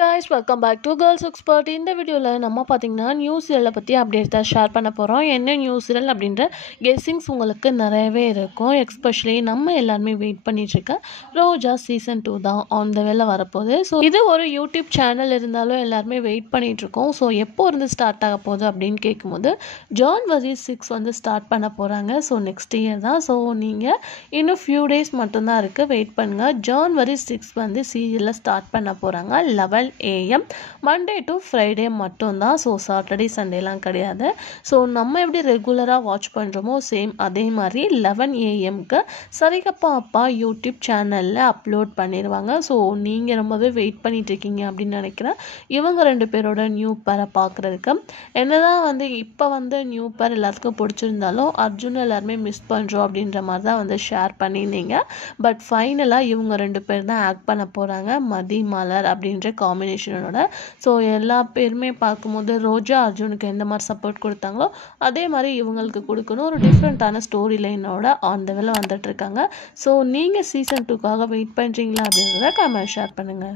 guys, welcome back to Girls Expert. இந்த வீடியோவில் நம்ம பார்த்தீங்கன்னா நியூ சீரியலை பற்றி அப்டேட் தான் ஷேர் பண்ண போகிறோம். என்ன நியூ சீரியல் அப்படின்ற கெஸ்ஸிங்ஸ் உங்களுக்கு நிறையவே இருக்கும். எஸ்பெஷலி நம்ம எல்லாருமே வெயிட் பண்ணிட்டுருக்க ரோஜா சீசன் 2 தான் ஆன் த வேல வரப்போகுது. ஸோ இது ஒரு யூடியூப் சேனல் இருந்தாலும் எல்லாருமே வெயிட் பண்ணிகிட்ருக்கோம். ஸோ எப்போ இருந்து ஸ்டார்ட் ஆக போகுது அப்படின்னு கேட்கும்போது January 6 வந்து ஸ்டார்ட் பண்ண போகிறாங்க. ஸோ நெக்ஸ்ட் இயர் தான். ஸோ நீங்கள் இன்னும் ஃபியூ டேஸ் மட்டும்தான் இருக்குது, வெயிட் பண்ணுங்கள். January 6 வந்து சீரியலில் ஸ்டார்ட் பண்ண போகிறாங்க. 11 AM மண்டே டு ஃப்ரைடே மட்டும்தான். ஸோ சாட்டர்டே சண்டேலாம் கிடையாது. ஸோ நம்ம எப்படி ரெகுலராக வாட்ச் பண்ணுறோமோ சேம் அதே மாதிரி 11 AMக்கு சரிகப்பா அப்பா யூடியூப் சேனலில் அப்லோட் பண்ணிடுவாங்க. ஸோ நீங்கள் ரொம்பவே வெயிட் பண்ணிட்டு இருக்கீங்க அப்படின்னு நினைக்கிறேன். இவங்க ரெண்டு பேரோட நியூ பேரை பார்க்குறதுக்கு என்னதான் வந்து இப்போ வந்து நியூ பேர் எல்லாத்துக்கும் பிடிச்சிருந்தாலும் அர்ஜுன் எல்லாருமே மிஸ் பண்ணுறோம் அப்படின்ற மாதிரி தான் வந்து ஷேர் பண்ணியிருந்தீங்க. பட் ஃபைனலாக இவங்க ரெண்டு பேர் தான் ஆக்ட் பண்ண போகிறாங்க, மதி மலர் அப்படின்ற காம்பினேஷனோட. ஸோ எல்லா பேருமே பார்க்கும்போது ரோஜா அர்ஜுனுக்கு எந்த மாதிரி சப்போர்ட் கொடுத்தாங்களோ அதே மாதிரி இவங்களுக்கு கொடுக்கணும். ஒரு டிஃப்ரெண்ட்டான ஸ்டோரி லைனோட ஆன் த வேல வந்துட்டு இருக்காங்க. ஸோ நீங்கள் சீசன் 2க்காக வெயிட் பண்ணுறீங்களா அப்படின்றத கமெண்ட் ஷேர் பண்ணுங்கள்.